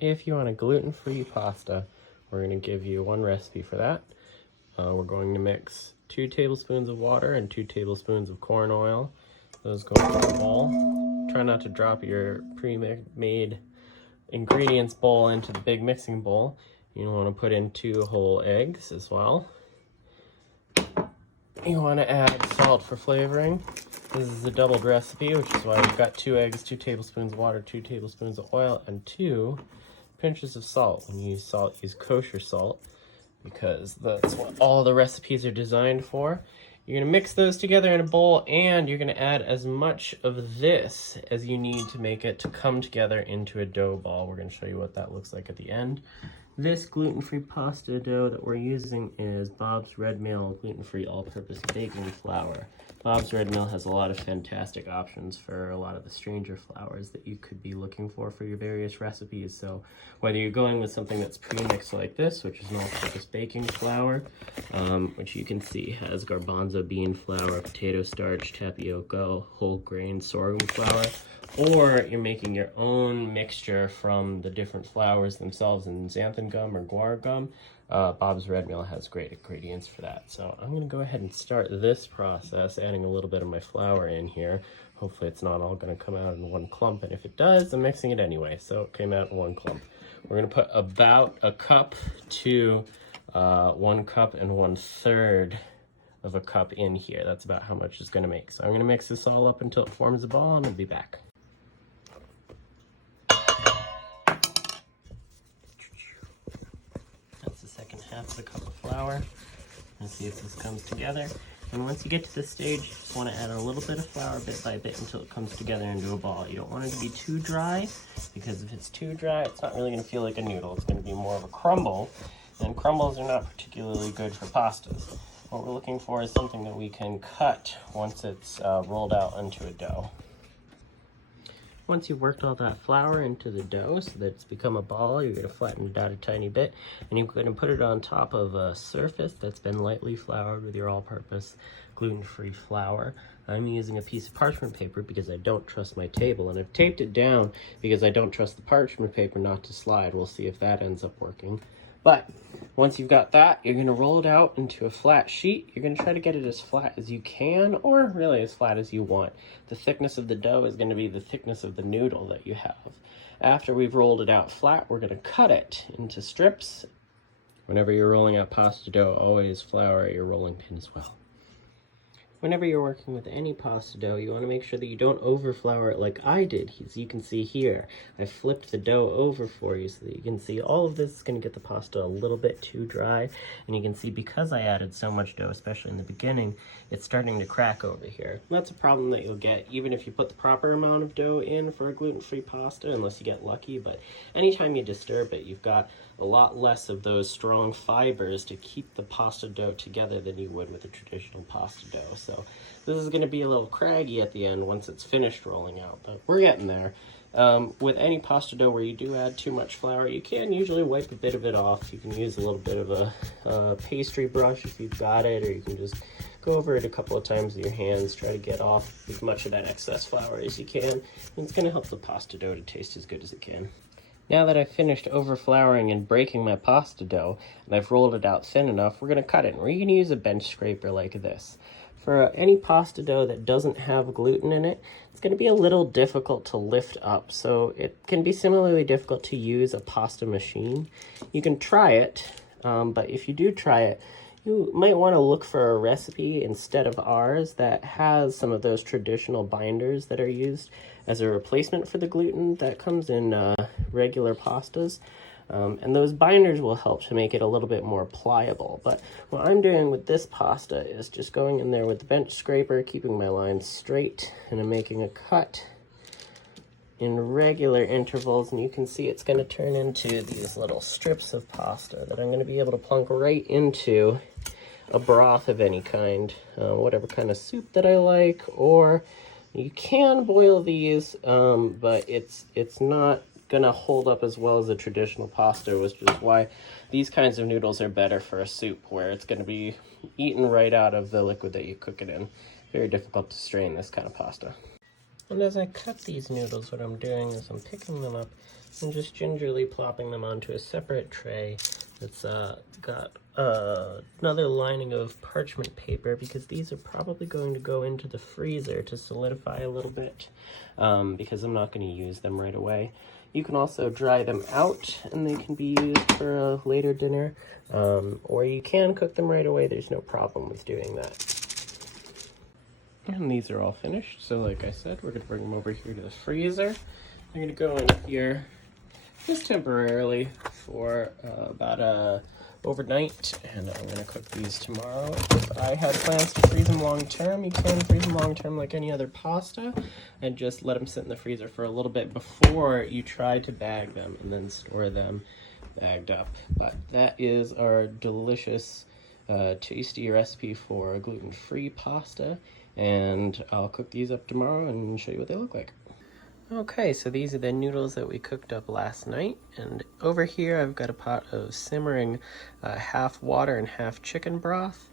If you want a gluten-free pasta, we're going to give you one recipe for that. We're going to mix 2 tablespoons of water and 2 tablespoons of corn oil. Those go into a bowl. Try not to drop your pre-made ingredients bowl into the big mixing bowl. You want to put in 2 whole eggs as well. You want to add salt for flavoring. This is a doubled recipe, which is why we've got 2 eggs, 2 tablespoons of water, 2 tablespoons of oil, and 2 pinches of salt. When you use salt, use kosher salt, because that's what all the recipes are designed for. You're going to mix those together in a bowl, and you're going to add as much of this as you need to make it to come together into a dough ball. We're going to show you what that looks like at the end. This gluten-free pasta dough that we're using is Bob's Red Mill gluten-free all-purpose baking flour. Bob's Red Mill has a lot of fantastic options for a lot of the stranger flours that you could be looking for your various recipes. So whether you're going with something that's pre-mixed like this, which is an all-purpose baking flour, which you can see has garbanzo bean flour, potato starch, tapioca, whole grain sorghum flour, or you're making your own mixture from the different flours themselves in xanthan gum or guar gum, Bob's Red Mill has great ingredients for that. So I'm going to go ahead and start this process, adding a little bit of my flour in here. Hopefully it's not all going to come out in one clump, and if it does, I'm mixing it anyway, so it came out in one clump. We're going to put about a cup to 1 cup and 1/3 of a cup in here. That's about how much it's going to make. So I'm going to mix this all up until it forms a ball, and I'll be back. That's the second half of the cup of flour. Let's see if this comes together. And once you get to this stage, you just want to add a little bit of flour bit by bit until it comes together into a ball. You don't want it to be too dry, because if it's too dry, it's not really going to feel like a noodle. It's going to be more of a crumble, and crumbles are not particularly good for pastas. What we're looking for is something that we can cut once it's rolled out into a dough. Once you've worked all that flour into the dough so that it's become a ball, you're going to flatten it out a tiny bit, and you're going to put it on top of a surface that's been lightly floured with your all-purpose gluten-free flour. I'm using a piece of parchment paper because I don't trust my table, and I've taped it down because I don't trust the parchment paper not to slide. We'll see if that ends up working. But once you've got that, you're going to roll it out into a flat sheet. You're going to try to get it as flat as you can, or really as flat as you want. The thickness of the dough is going to be the thickness of the noodle that you have. After we've rolled it out flat, we're going to cut it into strips. Whenever you're rolling out pasta dough, always flour your rolling pin as well. Whenever you're working with any pasta dough, you want to make sure that you don't overflour it like I did. As you can see here, I flipped the dough over for you so that you can see all of this is going to get the pasta a little bit too dry. And you can see because I added so much dough, especially in the beginning, it's starting to crack over here. That's a problem that you'll get even if you put the proper amount of dough in for a gluten-free pasta, unless you get lucky. But anytime you disturb it, you've got a lot less of those strong fibers to keep the pasta dough together than you would with a traditional pasta dough. So this is going to be a little craggy at the end once it's finished rolling out, but we're getting there. With any pasta dough where you do add too much flour, you can usually wipe a bit of it off. You can use a little bit of a pastry brush if you've got it, or you can just go over it a couple of times with your hands, try to get off as much of that excess flour as you can, and it's going to help the pasta dough to taste as good as it can. Now that I've finished overflouring and breaking my pasta dough, and I've rolled it out thin enough, we're going to cut it. And we're going to use a bench scraper like this. For any pasta dough that doesn't have gluten in it, it's going to be a little difficult to lift up. So it can be similarly difficult to use a pasta machine. You can try it, but if you do try it, you might want to look for a recipe instead of ours that has some of those traditional binders that are used as a replacement for the gluten that comes in regular pastas. And those binders will help to make it a little bit more pliable. But what I'm doing with this pasta is just going in there with the bench scraper, keeping my lines straight, and I'm making a cut in regular intervals, and you can see it's going to turn into these little strips of pasta that I'm going to be able to plunk right into a broth of any kind, whatever kind of soup that I like, or you can boil these, but it's not gonna hold up as well as a traditional pasta, which is why these kinds of noodles are better for a soup, where it's gonna be eaten right out of the liquid that you cook it in. Very difficult to strain this kind of pasta. And as I cut these noodles, what I'm doing is I'm picking them up and just gingerly plopping them onto a separate tray that's got another lining of parchment paper, because these are probably going to go into the freezer to solidify a little bit, because I'm not going to use them right away. You can also dry them out and they can be used for a later dinner, or you can cook them right away. There's no problem with doing that. And these are all finished, so like I said, we're gonna bring them over here to the freezer. They're gonna go in here just temporarily for about overnight, and I'm gonna cook these tomorrow. If I had plans to freeze them long term, you can freeze them long term like any other pasta, and just let them sit in the freezer for a little bit before you try to bag them, and then store them bagged up. But that is our delicious, tasty recipe for a gluten-free pasta. And I'll cook these up tomorrow and show you what they look like. Okay, so these are the noodles that we cooked up last night, and over here I've got a pot of simmering half water and half chicken broth.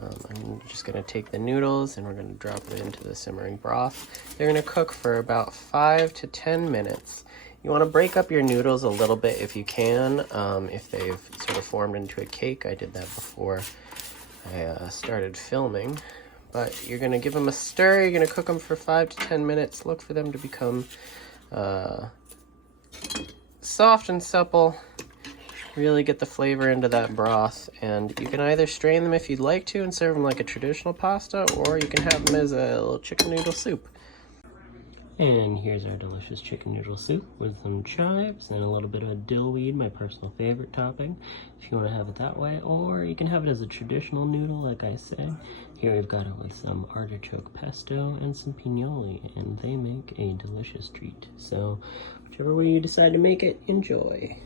I'm just going to take the noodles and we're going to drop it into the simmering broth. They're going to cook for about 5 to 10 minutes. You want to break up your noodles a little bit if you can, if they've sort of formed into a cake. I did that before I started filming. But you're going to give them a stir. You're going to cook them for 5 to 10 minutes. Look for them to become soft and supple. Really get the flavor into that broth. And you can either strain them if you'd like to and serve them like a traditional pasta, or you can have them as a little chicken noodle soup. And here's our delicious chicken noodle soup with some chives and a little bit of dillweed, my personal favorite topping, if you want to have it that way. Or you can have it as a traditional noodle, like I said. Here we've got it with some artichoke pesto and some pinoli, and they make a delicious treat. So whichever way you decide to make it, enjoy.